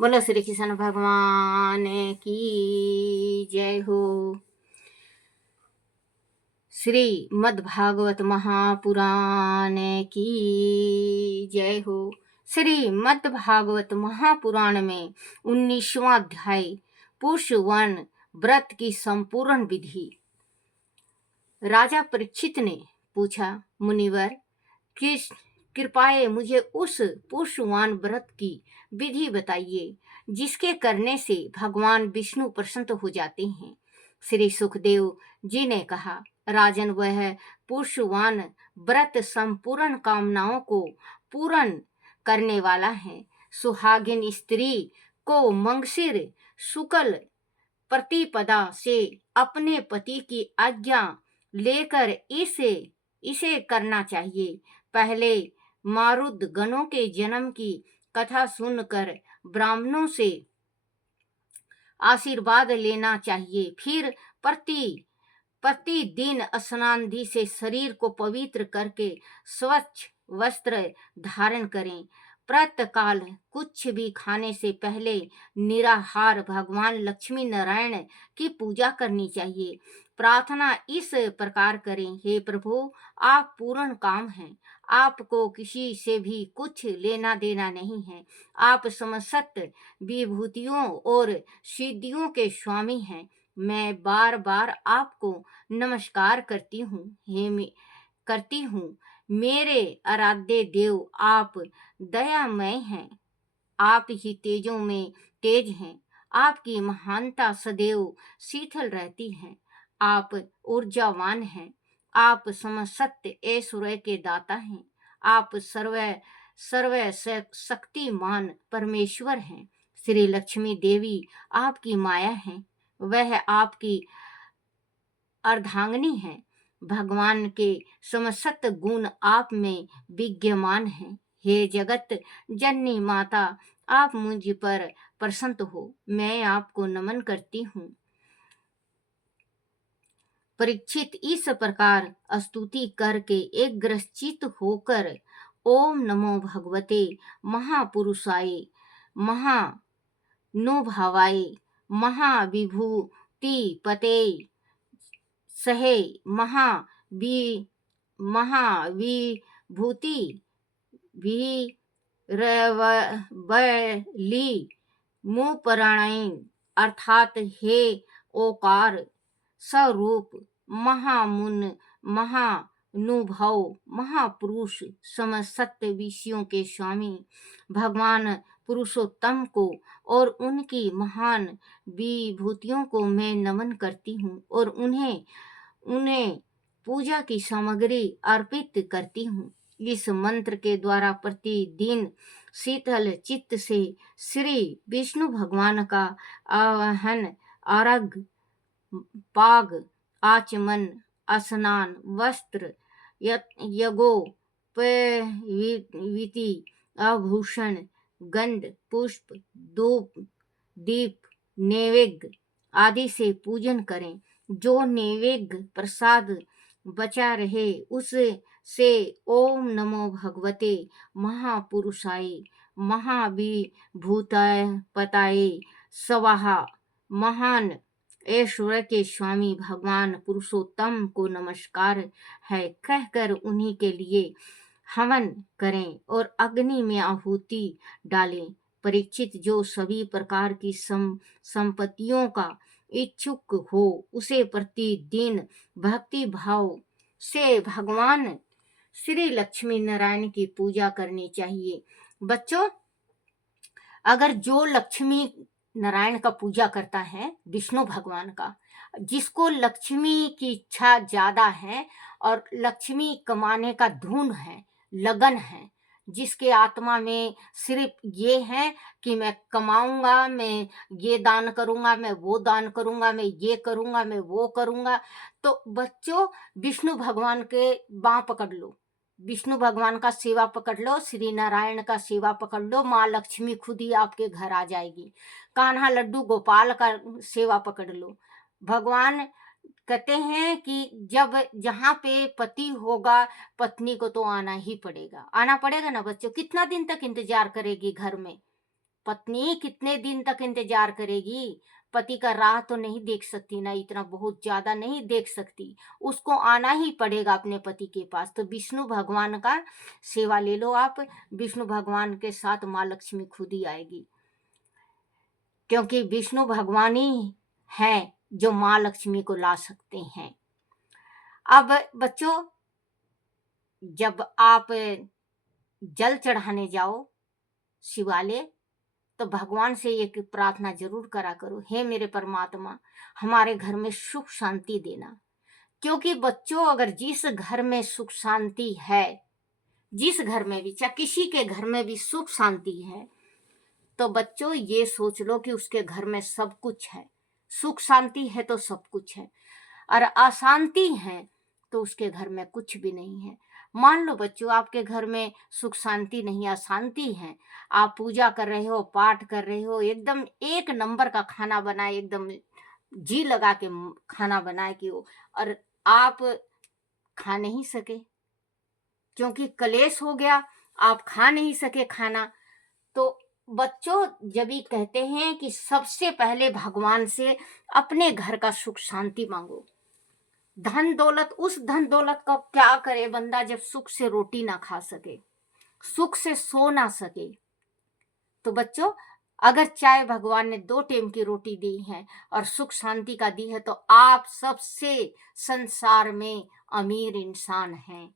बोलो श्री कृष्ण भगवान की जय हो। श्रीमद् भागवत महापुराण की जय हो। श्रीमद् भागवत महापुराण में 19वां अध्याय पुष्यवन व्रत की संपूर्ण विधि। राजा परीक्षित ने पूछा, मुनिवर कृपाए मुझे उस पुष्यवान व्रत की विधि बताइए जिसके करने से भगवान विष्णु प्रसन्न हो जाते हैं। श्री सुखदेव जी ने कहा, राजन, वह पुष्यवान व्रत संपूर्ण कामनाओं को पूर्ण करने वाला है। सुहागिन स्त्री को मंगसिर शुक्ल प्रतिपदा से अपने पति की आज्ञा लेकर इसे करना चाहिए। पहले मारुद गणों के जन्म की कथा सुनकर ब्राह्मणों से आशीर्वाद लेना चाहिए। फिर प्रतिदिन स्नानादि से शरीर को पवित्र करके स्वच्छ वस्त्र धारण करें। प्रातःकाल कुछ भी खाने से पहले निराहार भगवान लक्ष्मी नारायण की पूजा करनी चाहिए। प्रार्थना इस प्रकार करें, हे प्रभु, आप पूर्ण काम हैं, आपको किसी से भी कुछ लेना देना नहीं है। आप समस्त विभूतियों और सिद्धियों के स्वामी हैं। मैं बार बार आपको नमस्कार करती हूँ। मेरे आराध्य देव, आप दयामय हैं, आप ही तेजों में तेज हैं। आपकी महानता सदैव शीतल रहती है। आप ऊर्जावान हैं। आप समस्त ऐश्वर्य के दाता हैं। आप सर्व शक्तिमान परमेश्वर हैं। श्री लक्ष्मी देवी आपकी माया है, वह आपकी अर्धांगिनी है। भगवान के समस्त गुण आप में विद्यमान हैं। हे जगत जननी माता, आप मुझ पर प्रसन्न हो, मैं आपको नमन करती हूँ। परीक्षित इस प्रकार स्तुति करके एक ग्रसित होकर ओम नमो भगवते महापुरुषाय महानुभावाय महाविभूति पते सहे महाविभूति वीरवली मुपरायण अर्थात हे ओकार स्वरूप महानुभाव महापुरुष समस्त विषयों के स्वामी भगवान पुरुषोत्तम को और उनकी महान विभूतियों को मैं नमन करती हूँ और उन्हें पूजा की सामग्री अर्पित करती हूँ। इस मंत्र के द्वारा प्रतिदिन शीतल चित्त से श्री विष्णु भगवान का आवाहन, अर्घ, पाग, आचमन, स्नान, वस्त्र, यज्ञोपवीति, आभूषण, गंध, पुष्प, धूप, दीप, नैवेद्य आदि से पूजन करें। जो नैवेद्य प्रसाद बचा रहे उससे ओम नमो भगवते महापुरुषाय महाविभूताय पताये स्वाहा महान ऐश्वर्य के स्वामी भगवान पुरुषोत्तम को नमस्कार है कहकर उन्हीं के लिए हवन करें और अग्नि में आहुति डालें। परीक्षित, जो सभी प्रकार की संपत्तियों का इच्छुक हो उसे प्रतिदिन भक्ति भाव से भगवान श्री लक्ष्मी नारायण की पूजा करनी चाहिए। बच्चों, अगर जो लक्ष्मी नारायण का पूजा करता है, विष्णु भगवान का, जिसको लक्ष्मी की इच्छा ज्यादा है और लक्ष्मी कमाने का धुन है, लगन है, जिसके आत्मा में सिर्फ ये है कि मैं कमाऊंगा, मैं ये दान करूंगा, मैं वो दान करूंगा, मैं ये करूंगा, मैं वो करूंगा, तो बच्चों विष्णु भगवान के बाँ पकड़ लो, विष्णु भगवान का सेवा पकड़ लो, श्री नारायण का सेवा पकड़ लो, माँ लक्ष्मी खुद ही आपके घर आ जाएगी। कान्हा लड्डू गोपाल का सेवा पकड़ लो। भगवान कहते हैं कि जब जहाँ पे पति होगा पत्नी को तो आना ही पड़ेगा, आना पड़ेगा ना बच्चों। कितना दिन तक इंतजार करेगी घर में? पत्नी कितने दिन तक इंतजार करेगी? पति का राह तो नहीं देख सकती ना, इतना बहुत ज्यादा नहीं देख सकती, उसको आना ही पड़ेगा अपने पति के पास। तो विष्णु भगवान का सेवा ले लो आप, विष्णु भगवान के साथ माँ लक्ष्मी खुद ही आएगी, क्योंकि विष्णु भगवान ही है जो माँ लक्ष्मी को ला सकते हैं। अब बच्चों, जब आप जल चढ़ाने जाओ शिवालय, तो भगवान से एक प्रार्थना जरूर करा करो, हे मेरे परमात्मा, हमारे घर में सुख शांति देना। क्योंकि बच्चों, अगर जिस घर में सुख शांति है, जिस घर में भी, चाहे किसी के घर में भी सुख शांति है, तो बच्चों ये सोच लो कि उसके घर में सब कुछ है। सुख शांति है तो सब कुछ है, और अशांति है तो उसके घर में कुछ भी नहीं है। मान लो बच्चों, आपके घर में सुख शांति नहीं, अशांति है, आप पूजा कर रहे हो, पाठ कर रहे हो, एकदम एक नंबर का खाना बनाए, एकदम जी लगा के खाना बनाए कि वो, और आप खा नहीं सके क्योंकि कलेश हो गया, आप खा नहीं सके खाना। तो बच्चों, जब ये कहते हैं कि सबसे पहले भगवान से अपने घर का सुख शांति मांगो। धन दौलत, उस धन दौलत का क्या करे बंदा जब सुख से रोटी ना खा सके, सुख से सो ना सके। तो बच्चों, अगर चाहे भगवान ने 2 टाइम की रोटी दी है और सुख शांति का दी है, तो आप सबसे संसार में अमीर इंसान हैं।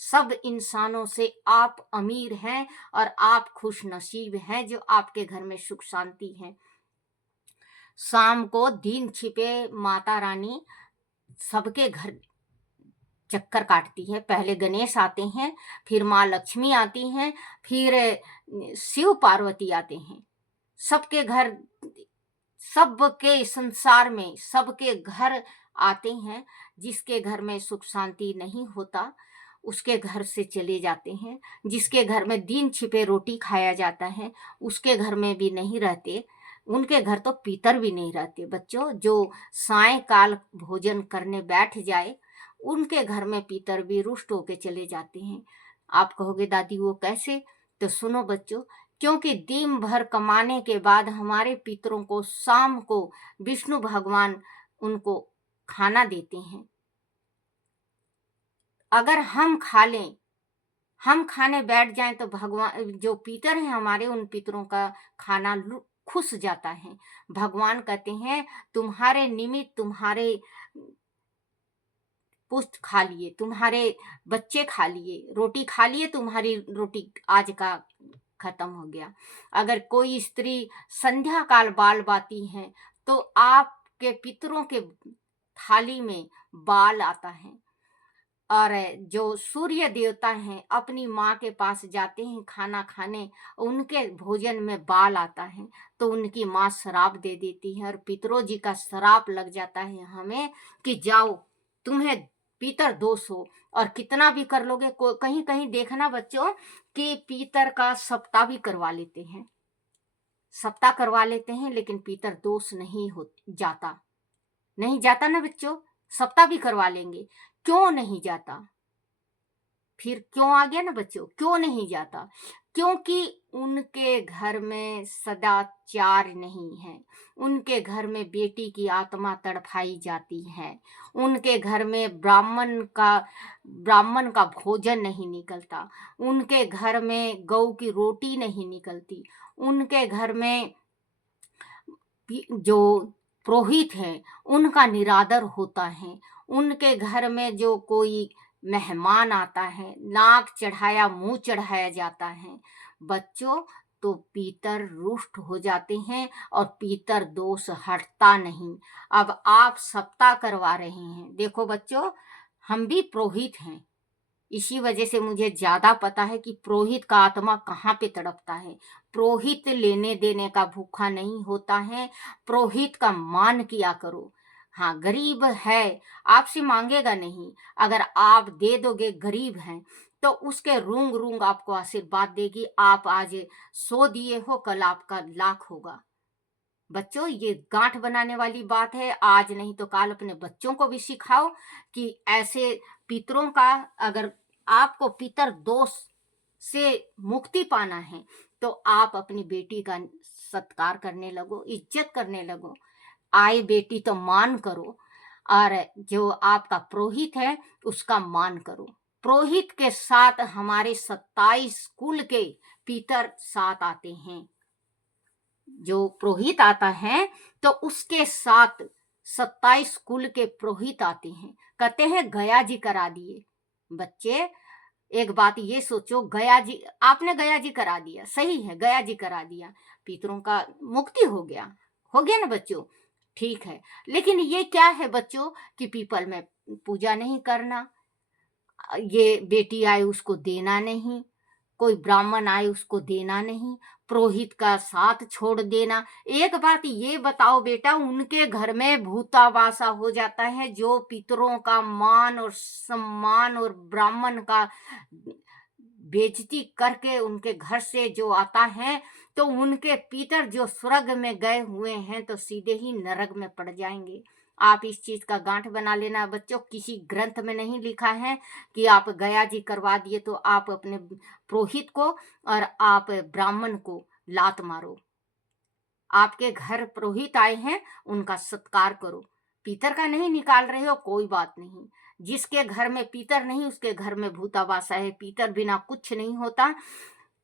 सब इंसानों से आप अमीर हैं और आप खुश नसीब हैं जो आपके घर में सुख शांति है। शाम को दिन छिपे माता रानी सबके घर चक्कर काटती है। पहले गणेश आते हैं, फिर माँ लक्ष्मी आती हैं, फिर शिव पार्वती आते हैं। सबके घर, सबके संसार में सबके घर आते हैं। जिसके घर में सुख शांति नहीं होता उसके घर से चले जाते हैं। जिसके घर में दिन छिपे रोटी खाया जाता है उसके घर में भी नहीं रहते, उनके घर तो पीतर भी नहीं रहते। बच्चों, जो सायंकाल भोजन करने बैठ जाए उनके घर में पीतर भी रुष्ट होके चले जाते हैं। आप कहोगे दादी वो कैसे? तो सुनो बच्चों, क्योंकि दिन भर कमाने के बाद हमारे पितरों को शाम को विष्णु भगवान उनको खाना देते हैं। अगर हम खा लें, हम खाने बैठ जाएं, तो भगवान जो पितर हैं हमारे, उन पितरों का खाना खुस जाता है। भगवान कहते हैं तुम्हारे निमित्त तुम्हारे पुष्ट खा लिए, तुम्हारे बच्चे खा लिए, रोटी खा लिए, तुम्हारी रोटी आज का खत्म हो गया। अगर कोई स्त्री संध्या काल बाल बाती है तो आपके पितरों के थाली में बाल आता है। और जो सूर्य देवता हैं अपनी माँ के पास जाते हैं खाना खाने, उनके भोजन में बाल आता है तो उनकी माँ श्राप दे देती है और पितरों जी का श्राप लग जाता है हमें कि जाओ तुम्हें पीतर दोष हो। और कितना भी कर लोगे, कहीं कहीं देखना बच्चों कि पीतर का सप्ताह भी करवा लेते हैं, सप्ताह करवा लेते हैं, लेकिन पीतर दोष नहीं हो जाता, नहीं जाता ना बच्चों। सप्ताह भी करवा लेंगे, क्यों नहीं जाता? फिर क्यों आ गया ना बच्चों, क्यों नहीं जाता? क्योंकि उनके घर में सदाचार नहीं है, उनके घर में बेटी की आत्मा तड़फाई जाती है, उनके घर में ब्राह्मण का भोजन नहीं निकलता, उनके घर में गौ की रोटी नहीं निकलती, उनके घर में जो पुरोहित हैं उनका निरादर होता है, उनके घर में जो कोई मेहमान आता है नाक चढ़ाया मुंह चढ़ाया जाता है बच्चों, तो पीतर रुष्ट हो जाते हैं और पीतर दोष हटता नहीं। अब आप सप्ताह करवा रहे हैं, देखो बच्चों हम भी पुरोहित हैं, इसी वजह से मुझे ज्यादा पता है कि पुरोहित का आत्मा कहाँ पे तड़पता है। पुरोहित लेने देने का भूखा नहीं होता है, पुरोहित का मान किया करो। हाँ, गरीब है आपसे मांगेगा नहीं, अगर आप दे दोगे गरीब है तो उसके रूंग रूंग आपको आशीर्वाद देगी। आप आज 100 दिए हो, कल आपका लाख होगा। बच्चों ये गांठ बनाने वाली बात है, आज नहीं तो कल अपने बच्चों को भी सिखाओ कि ऐसे पितरों का, अगर आपको पितर दोष से मुक्ति पाना है तो आप अपनी बेटी का सत्कार करने लगो, इज्जत करने लगो। आए बेटी तो मान करो, और जो आपका पुरोहित है उसका मान करो। पुरोहित के साथ हमारे 27 कुल के पितर साथ आते हैं। जो पुरोहित आता है तो उसके साथ 27 कुल के पुरोहित आते हैं। कहते हैं गया जी करा दिए। बच्चे एक बात ये सोचो, गया जी, आपने गया जी करा दिया, सही है, गया जी करा दिया, पितरों का मुक्ति हो गया ना बच्चों। ठीक है, लेकिन ये क्या है बच्चों कि पीपल में पूजा नहीं करना, ये बेटी आए उसको देना नहीं, कोई ब्राह्मण आए उसको देना नहीं, पुरोहित का साथ छोड़ देना। एक बात ये बताओ बेटा, उनके घर में भूतावासा हो जाता है, जो पितरों का मान और सम्मान और ब्राह्मण का बेइज्जती करके उनके घर से जो आता है, तो उनके पितर जो स्वर्ग में गए हुए हैं तो सीधे ही नरक में पड़ जाएंगे। आप इस चीज का गांठ बना लेना बच्चों, किसी ग्रंथ में नहीं लिखा है कि आप गया जी करवा दिए तो आप अपने पुरोहित को और आप ब्राह्मण को लात मारो। आपके घर पुरोहित आए हैं, उनका सत्कार करो। पीतर का नहीं निकाल रहे हो, कोई बात नहीं। जिसके घर में पीतर नहीं उसके घर में भूतावासा है। पीतर बिना कुछ नहीं होता,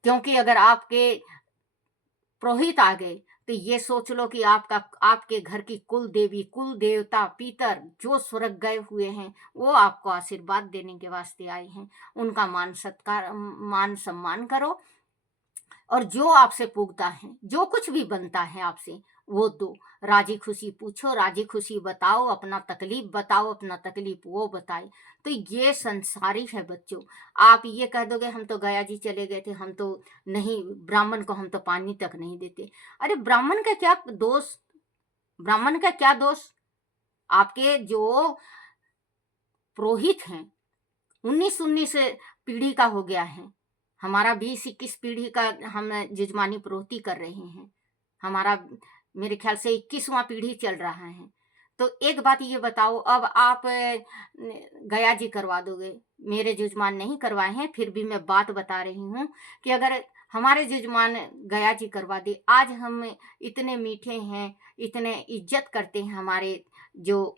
क्योंकि अगर आपके पुरोहित आ गए तो ये सोच लो कि आपके घर की कुल देवी, कुल देवता, पितर जो स्वर्ग गए हुए हैं वो आपको आशीर्वाद देने के वास्ते आए हैं। उनका मान सम्मान करो, और जो आपसे पूछता है, जो कुछ भी बनता है आपसे वो दो। राजी खुशी पूछो, राजी खुशी बताओ, अपना तकलीफ बताओ, अपना तकलीफ वो बताए। तो ये संसारी है बच्चों। आप ये कह दोगे हम तो गया जी चले गए थे, हम तो नहीं, ब्राह्मण को हम तो पानी तक नहीं देते। अरे ब्राह्मण का क्या दोष, ब्राह्मण का क्या दोष? आपके जो पुरोहित हैं 19 पीढ़ी का हो गया है, हमारा 20-21 पीढ़ी का हम जजमानी प्रोहती कर रहे हैं। हमारा मेरे ख्याल से 21वां पीढ़ी चल रहा है। तो एक बात ये बताओ, अब आप गया जी करवा दोगे, मेरे जजमान नहीं करवाए हैं, फिर भी मैं बात बता रही हूँ कि अगर हमारे जजमान गया जी करवा दे, आज हम इतने मीठे हैं, इतने इज्जत करते हैं, हमारे जो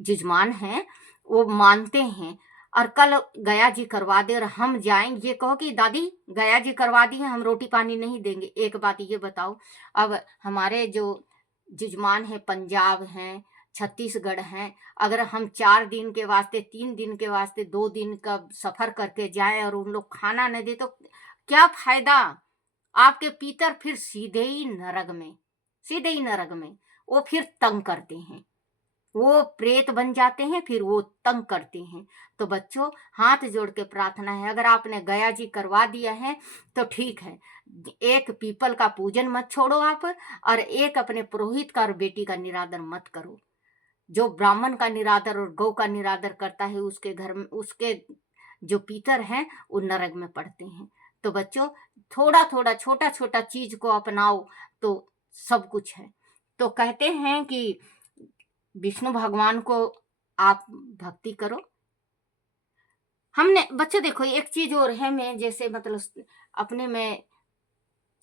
जजमान हैं वो मानते हैं, और कल गया जी करवा दे और हम जाएं, ये कहो कि दादी गया जी करवा दी है, हम रोटी पानी नहीं देंगे। एक बात ये बताओ, अब हमारे जो जजमान है पंजाब हैं, छत्तीसगढ़ हैं, अगर हम 4 दिन के वास्ते, 3 दिन के वास्ते, 2 दिन का सफर करके जाएं और उन लोग खाना न दे तो क्या फायदा? आपके पितर फिर सीधे ही नरक में, सीधे ही नरक में वो फिर तंग करते हैं, वो प्रेत बन जाते हैं, फिर वो तंग करते हैं। तो बच्चों हाथ जोड़ के प्रार्थना है, अगर आपने गया जी करवा दिया है तो ठीक है, एक पीपल का पूजन मत छोड़ो आप, और एक अपने पुरोहित का और बेटी का निरादर मत करो। जो ब्राह्मण का निरादर और गौ का निरादर करता है उसके घर में उसके जो पितर हैं वो नरक में पड़ते हैं। तो बच्चों थोड़ा थोड़ा छोटा छोटा चीज को अपनाओ तो सब कुछ है। तो कहते हैं कि विष्णु भगवान को आप भक्ति करो। हमने बच्चे देखो एक चीज और है, मैं जैसे मतलब अपने में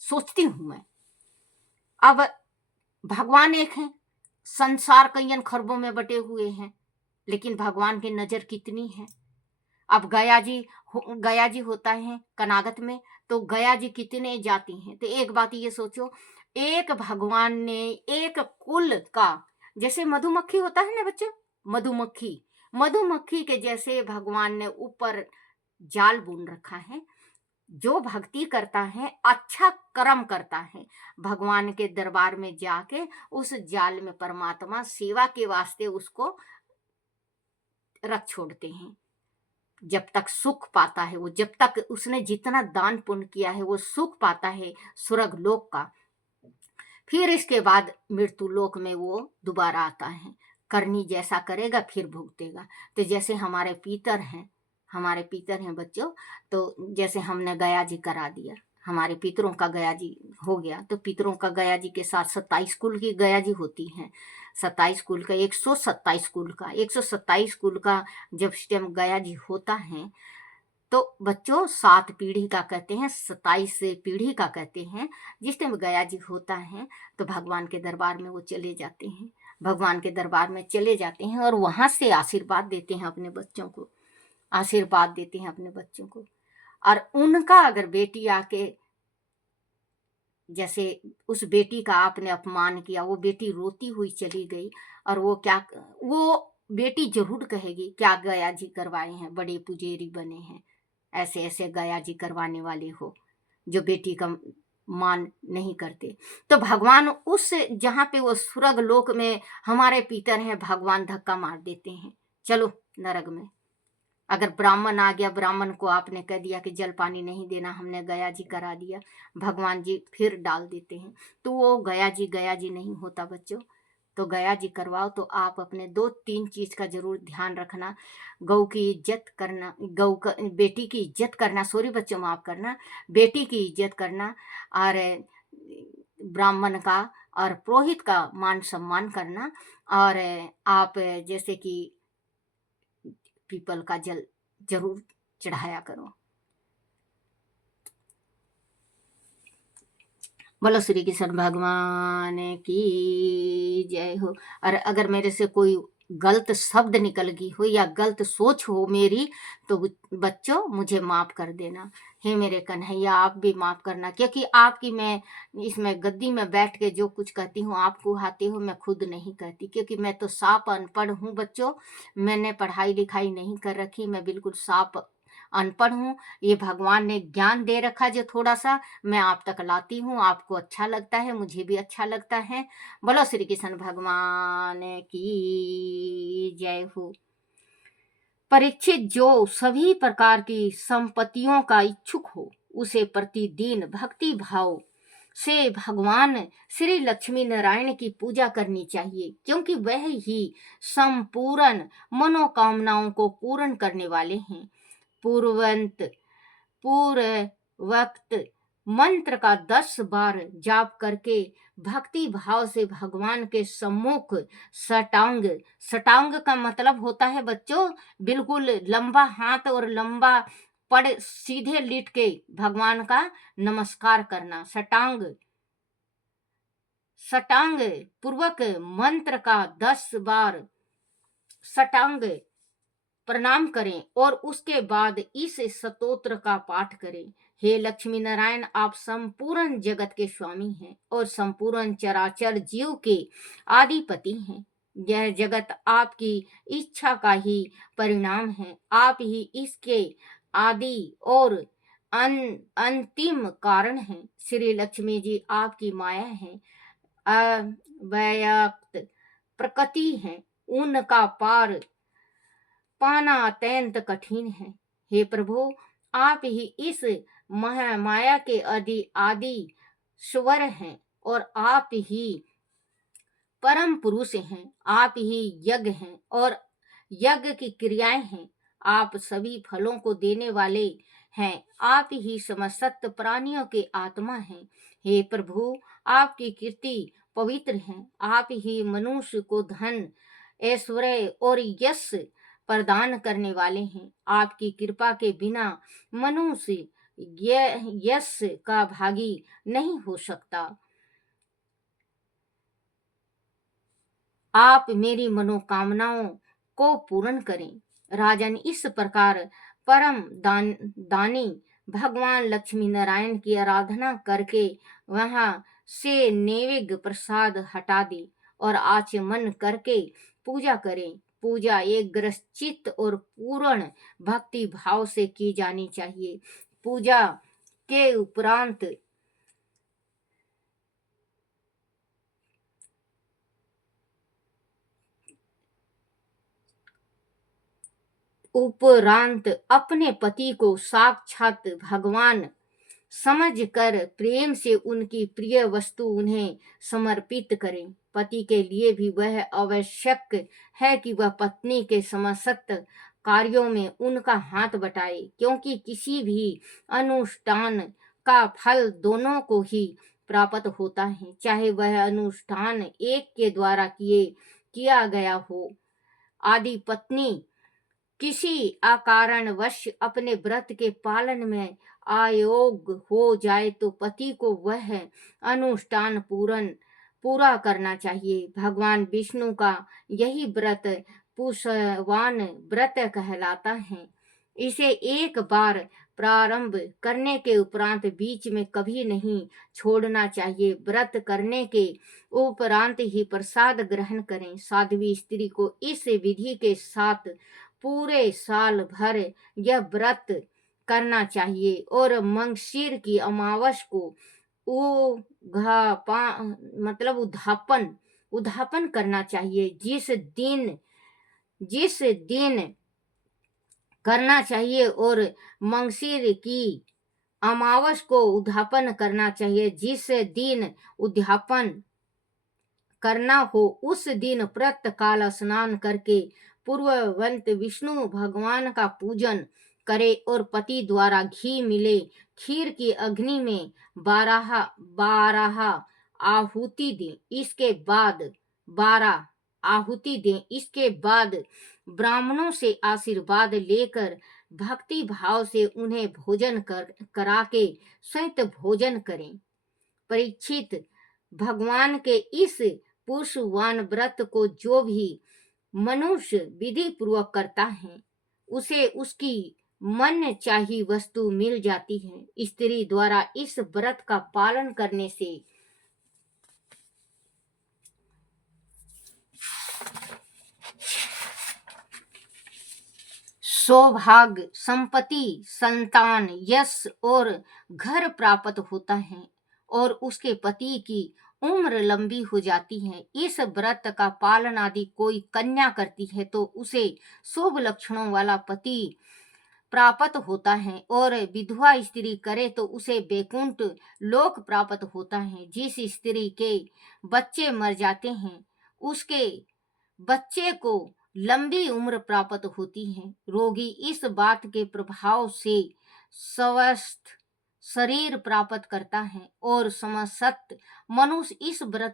सोचती हूं मैं, अब भगवान एक है, संसार कईयन खरबों में बटे हुए हैं, लेकिन भगवान की नजर कितनी है। अब गया जी होता है कनागत में, तो गया जी कितने जाती हैं। तो एक बात ये सोचो, एक भगवान ने एक कुल का, जैसे मधुमक्खी होता है ना बच्चों, मधुमक्खी, मधुमक्खी के जैसे भगवान ने ऊपर जाल बुन रखा है। जो भक्ति करता है, अच्छा कर्म करता है, भगवान के दरबार में जाके उस जाल में परमात्मा सेवा के वास्ते उसको रख छोड़ते हैं। जब तक सुख पाता है वो, जब तक उसने जितना दान पुण्य किया है वो सुख पाता है स्वर्ग लोक का, फिर इसके बाद मृत्यु लोक में वो दोबारा आता है, करनी जैसा करेगा फिर भुगतेगा। तो जैसे हमारे पितर हैं, हमारे पितर हैं बच्चों, तो जैसे हमने गया जी करा दिया, हमारे पितरों का गया जी हो गया, तो पितरों का गया जी के साथ 27 कुल की गया जी होती हैं। 27 कुल का 127 कुल का 127 कुल का जब टाइम गया जी होता है तो बच्चों 7 पीढ़ी का कहते हैं, 27 पीढ़ी का कहते हैं। जिस टाइम गया जी होता है तो भगवान के दरबार में वो चले जाते हैं, भगवान के दरबार में चले जाते हैं और वहाँ से आशीर्वाद देते हैं अपने बच्चों को, आशीर्वाद देते हैं अपने बच्चों को। और उनका अगर बेटी आके, जैसे उस बेटी का आपने अपमान किया, वो बेटी रोती हुई चली गई, और वो बेटी जरूर कहेगी क्या गया जी करवाए हैं, बड़े पुजेरी बने हैं, ऐसे ऐसे गया जी करवाने वाले हो जो बेटी का मान नहीं करते। तो भगवान उस जहाँ पे वो स्वर्ग लोक में हमारे पितर हैं, भगवान धक्का मार देते हैं, चलो नरक में। अगर ब्राह्मण आ गया, ब्राह्मण को आपने कह दिया कि जल पानी नहीं देना, हमने गया जी करा दिया, भगवान जी फिर डाल देते हैं। तो वो गया जी नहीं होता बच्चों। तो गया जी करवाओ तो आप अपने 2-3 चीज का जरूर ध्यान रखना। गौ की इज्जत करना, बेटी की इज्जत करना, सॉरी बच्चों माफ करना, बेटी की इज्जत करना, और ब्राह्मण का और पुरोहित का मान सम्मान करना, और आप जैसे कि पीपल का जल जरूर चढ़ाया करो। बोलो श्री कृष्ण भगवान की जय हो। और अगर मेरे से कोई गलत शब्द निकल गई हो या गलत सोच हो मेरी, तो बच्चों मुझे माफ कर देना। हे मेरे कन्हैया, आप भी माफ करना, क्योंकि आपकी मैं इसमें गद्दी में बैठ के जो कुछ कहती हूँ आप कुहाते हो, मैं खुद नहीं कहती, क्योंकि मैं तो साफ अनपढ़ हूँ बच्चों। मैंने पढ़ाई लिखाई नहीं कर रखी, मैं बिल्कुल साफ अनपढ़ हूँ। ये भगवान ने ज्ञान दे रखा जो थोड़ा सा मैं आप तक लाती हूँ, आपको अच्छा लगता है, मुझे भी अच्छा लगता है। बोलो श्री कृष्ण भगवान की जय हो। परीक्षित जो सभी प्रकार की संपत्तियों का इच्छुक हो, उसे प्रतिदिन भक्ति भाव से भगवान श्री लक्ष्मी नारायण की पूजा करनी चाहिए, क्योंकि वह ही संपूर्ण मनोकामनाओं को पूर्ण करने वाले हैं। पूर्ववंत पूर्व वक्त मंत्र का 10 बार जाप करके भक्ति भाव से भगवान के सम्मुख सटांग, सटांग का मतलब होता है बच्चों बिल्कुल लंबा हाथ और लंबा पड़ सीधे लिट के भगवान का नमस्कार करना। सटांग, सटांग पूर्वक मंत्र का 10 बार सटांग प्रणाम करें और उसके बाद इस स्तोत्र का पाठ करें। हे लक्ष्मी नारायण, आप संपूर्ण जगत के स्वामी हैं और संपूर्ण चराचर जीव के आदिपति हैं। यह जगत आपकी इच्छा का ही परिणाम है। आप ही इसके आदि और अंतिम कारण हैं। श्री लक्ष्मी जी आपकी माया है, अव्यक्त प्रकृति है, उनका पार पाना अत्यंत कठिन है। हे प्रभु, आप ही इस महामाया के आदि स्वर हैं और आप ही परम पुरुष हैं। आप ही यज्ञ हैं और यज्ञ की क्रियाएं हैं। आप सभी फलों को देने वाले हैं। आप ही समस्त प्राणियों के आत्मा हैं। हे प्रभु, आपकी कीर्ति पवित्र है। आप ही मनुष्य को धन, ऐश्वर्य और यश प्रदान करने वाले हैं। आपकी कृपा के बिना मनुष्य यश का भागी नहीं हो सकता। आप मेरी मनोकामनाओं को पूर्ण करें। राजन, इस प्रकार परम दानी भगवान लक्ष्मी नारायण की आराधना करके वहां से नैवेद्य प्रसाद हटा दे और आचमन करके पूजा करें। पूजा एक ग्रसित और पूर्ण भक्ति भाव से की जानी चाहिए। पूजा के उपरांत अपने पति को साक्षात भगवान समझकर प्रेम से उनकी प्रिय वस्तु उन्हें समर्पित करें। पति के लिए भी वह आवश्यक है कि वह पत्नी के समस्त कार्यों में उनका हाथ बटाए, क्योंकि किसी भी अनुष्ठान का फल दोनों को ही प्राप्त होता है, चाहे वह अनुष्ठान एक के द्वारा किया गया हो। आदि पत्नी किसी अकारणवश अपने व्रत के पालन में अयोग्य हो जाए तो पति को वह अनुष्ठान पूरा करना चाहिए। भगवान विष्णु का यही व्रत पुष्यवान व्रत कहलाता है। इसे एक बार प्रारंभ करने के उपरांत बीच में कभी नहीं छोड़ना चाहिए। व्रत करने के उपरांत ही प्रसाद ग्रहण करें। साध्वी स्त्री को इस विधि के साथ पूरे साल भर यह व्रत करना चाहिए और मंगशीर की अमावस को उद्यापन करना चाहिए। जिस दिन करना चाहिए और मंगशीर की अमावस को उद्यापन करना चाहिए। जिस दिन उद्यापन करना हो उस दिन प्रातः काल स्नान करके पूर्ववंत विष्णु भगवान का पूजन करे और पति द्वारा घी मिले खीर की अग्नि में 12 आहुति दें। इसके बाद ब्राह्मणों से आशीर्वाद लेकर भक्ति भाव से उन्हें भोजन करा के संयुक्त भोजन करें। परीक्षित, भगवान के इस पुष्यवान व्रत को जो भी मनुष्य विधि पूर्वक करता है उसे उसकी मन चाही वस्तु मिल जाती है। स्त्री द्वारा इस व्रत का पालन करने से सौभाग्य, संपत्ति, संतान, यश और घर प्राप्त होता है और उसके पति की उम्र लंबी हो जाती है। इस व्रत का पालन आदि कोई कन्या करती है तो उसे शुभ लक्षणों वाला पति प्राप्त होता है और विधवा स्त्री करे तो उसे वैकुंठ लोक प्राप्त होता है। जिस स्त्री के बच्चे मर जाते हैं उसके बच्चे को लंबी उम्र प्राप्त होती है। रोगी इस बात के प्रभाव से स्वस्थ शरीर प्राप्त करता है और समस्त मनुष्य इस व्रत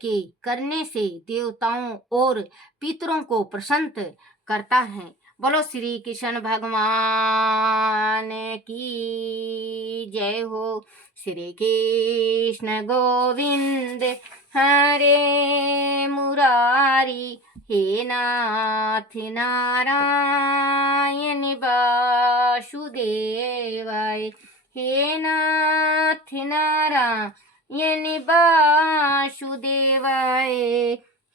के करने से देवताओं और पितरों को प्रसन्न करता है। बोलो श्री कृष्ण भगवान की जय हो। श्री कृष्ण गोविंद हरे मुरारी, हे नाथ नारायण वासुदेवाय, हे नाथ नारायण वासुदेवाय,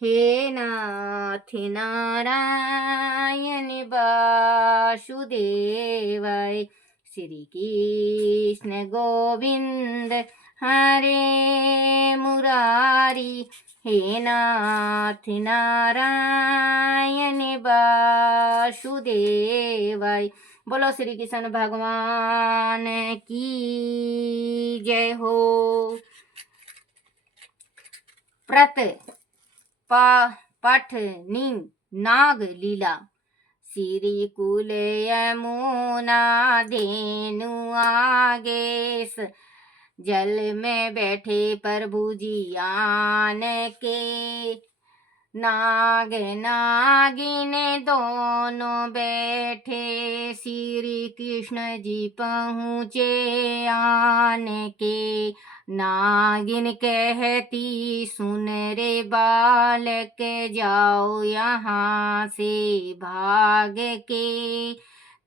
हे नाथ नारायण वासुदेवाय। श्री कृष्ण गोविंद हरे मुरारी, हे नाथ नारायण वासुदेवाय। बोलो श्री कृष्ण भगवान की जय हो। व्रत पठनी नाग लीला। श्री कुल यमुना धेनु आगे, जल में बैठे प्रभु जी आन के, नाग नागिन दोनों बैठे, श्री कृष्ण जी पहुँचे आन के। नागिन कहती सुन रे बालक, जाओ यहाँ से भाग के,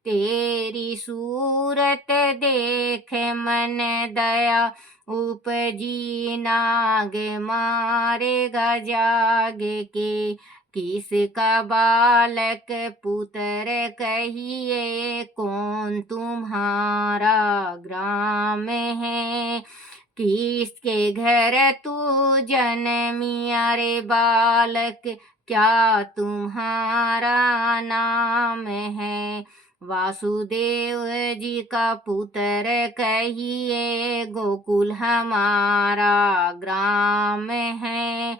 तेरी सूरत देख मन दया उपजी, नाग मारेगा जाग के। किसका बालक पुत्र कहिए, कौन तुम्हारा ग्राम है, किसके घर तू जन्मिया रे बालक, क्या तुम्हारा नाम है। वासुदेव जी का पुत्र कहिए, गोकुल हमारा ग्राम है,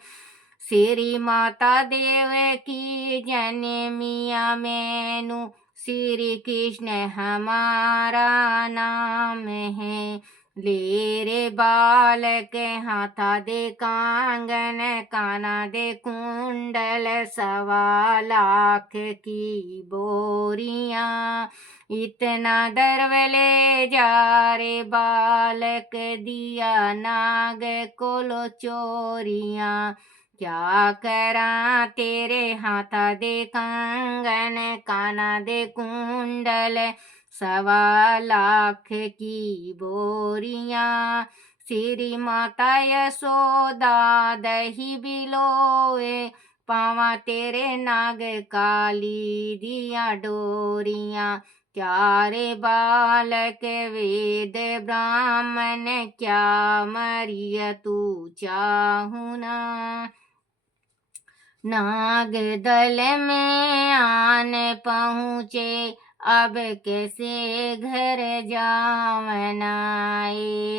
श्री माता देव की जन्मिया मैनू, श्री कृष्ण हमारा नाम है। ले रे बालक हाथा दे कांगन, काना दे कुंडल, 1.25 लाख की बोरियां। इतना दर्व ले जा रे बालक, दिया नाग को लो चोरियां। क्या करा तेरे हाथा दे कंगन, काना दे कुंडल, 1.25 लाख की बोरियां। श्री माता यशोदा दही बिलोए, पावा तेरे नाग काली दिया डोरियां। क्या रे बालक वेद ब्राह्मण, क्या मरिय तू चाहुना। नाग दल में आन पहुँचे, अब कैसे घर जावनाए।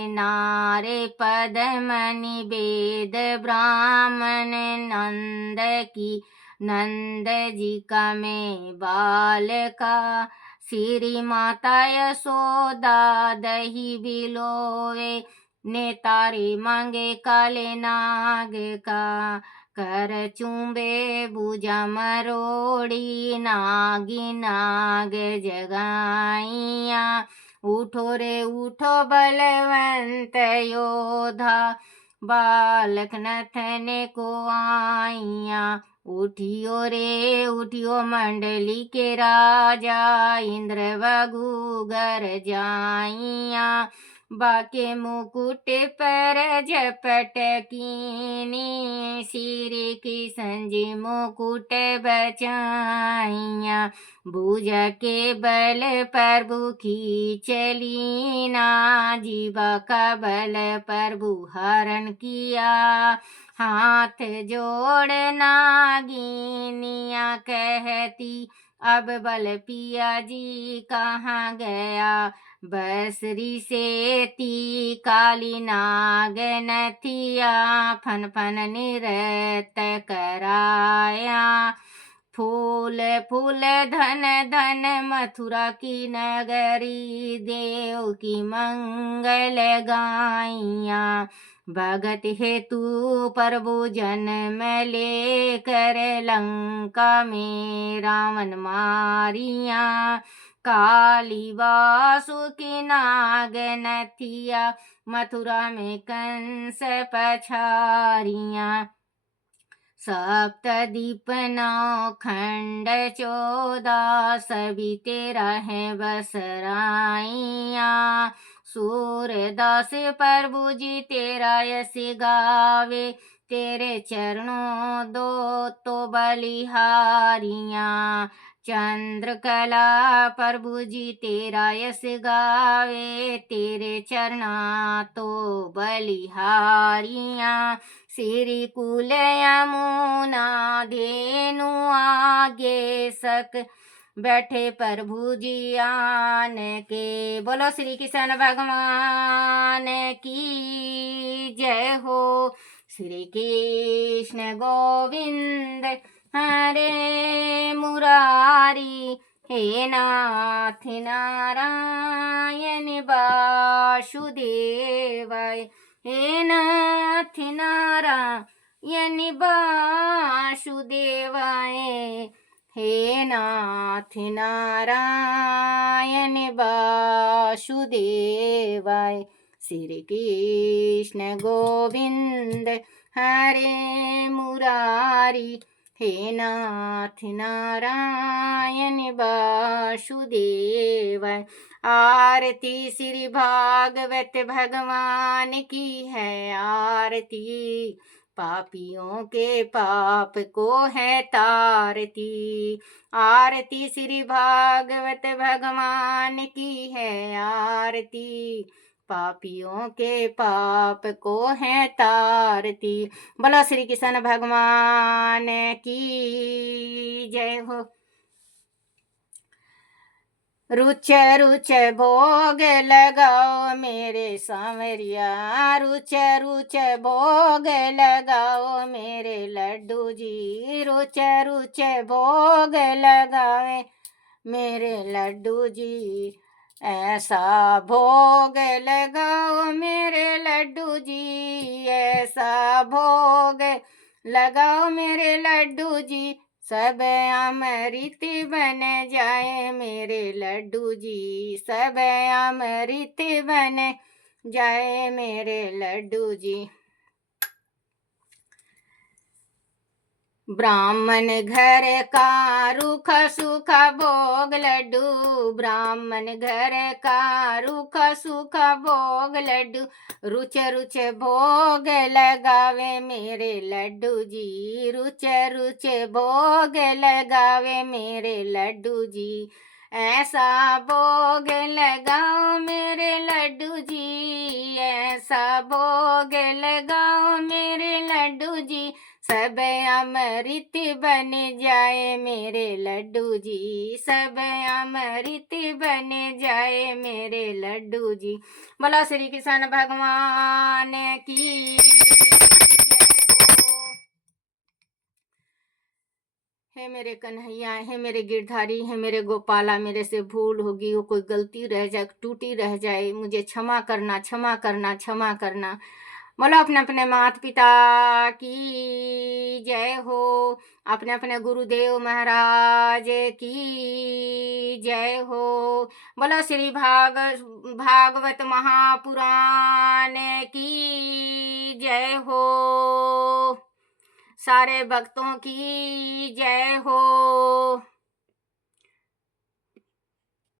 नारे पदमनि वेद ब्राह्मण, नंद की नंद जी का में बालका। श्री माता यशोदा दही बिलोवे, ने तारे मांगे काले नाग का। कर चूंबे भुजा मरोड़ी, नागी नाग जगाइया। उठो रे उठो बलवंत योधा, बालक नथन को आइया। उठियो रे उठियो मंडली के राजा, इंद्र बगु घर जाइया। बाके मुकुट पर झपट कीनी, श्री किशन जी मुकुट बचाइया। भुज के बल प्रभु खींचलीना, जीवा का बल प्रभु हरण किया। हाथ जोड़ नागिनिया कहती, अब बल पिया जी कहाँ गया। बसरी से ती काली नाग नथिया, फन फन निरत कराया। फूल फूल धन धन मथुरा की नगरी, देव की मंगल गाइया। भगत हेतु प्रभु जन्म लेकर, लंका में रावण मारिया। काली वासुकी नाग नथिया, मथुरा में कंस पछारिया। सप्तदीप 9 खंड 14, सभी तेरा है बसराइया। सूरदास प्रभु जी तेरा यश गावे, तेरे चरणों दो तो बलिहारियां। चंद्रकला प्रभु जी तेरा यश गावे, तेरे चरना तो बलिहारियां। श्री कुल यमुना धेनु आगे सक, बैठे प्रभु जी आन के। बोलो श्री कृष्ण भगवान की जय हो। श्री कृष्ण गोविंद हरे मुरारी, हे नाथ नारायण वासुदेवाय। हे नाथ नारायण वासुदेवाय, हे नाथ नारायण वासुदेवाय। श्री कृष्ण गोविंद हरे मुरारी, हे नाथ नारायण वासुदेवाय। आरती श्री भागवत भगवान की है आरती, पापियों के पाप को है तारती। आरती श्री भागवत भगवान की है आरती, पापियों के पाप को है तारती। बोलो श्री कृष्ण भगवान की जय हो। रुच रुच भोग लगाओ मेरे सांवरिया, रुच रुच भोग लगाओ मेरे लड्डू जी। रुच रुच भोग लगाए मेरे लड्डू जी। ऐसा भोग लगाओ मेरे लड्डू जी, ऐसा भोग लगाओ मेरे लड्डू जी, सब अमृत बन जाए मेरे लड्डू जी, सब अमृत बन जाए मेरे लड्डू जी। ब्राह्मण घर का रूख सुख भोग लड्डू, ब्राह्मण घर का रूख सुख भोग लड्डू, रुच रुच भोग लगावे मेरे लड्डू जी, रुच रुच भोग लगावे मेरे लड्डू जी, ऐसा भोग लगाओ मेरे लड्डू जी, ऐसा भोग लगाओ मेरे लड्डू जी, सब अमृत बन जाए मेरे लड्डू जी, सब अमृत बन जाए मेरे लड्डू जी। बोला श्री कृष्ण भगवान की जय हो। हे मेरे कन्हैया, हे मेरे गिरधारी, हे मेरे गोपाला, मेरे से भूल होगी, वो कोई गलती रह जाए, टूटी रह जाए, मुझे क्षमा करना, क्षमा करना, क्षमा करना। बोलो अपने अपने माता पिता की जय हो, अपने अपने गुरुदेव महाराज की जय हो। बोलो श्री भागवत महापुराण की जय हो, सारे भक्तों की जय हो।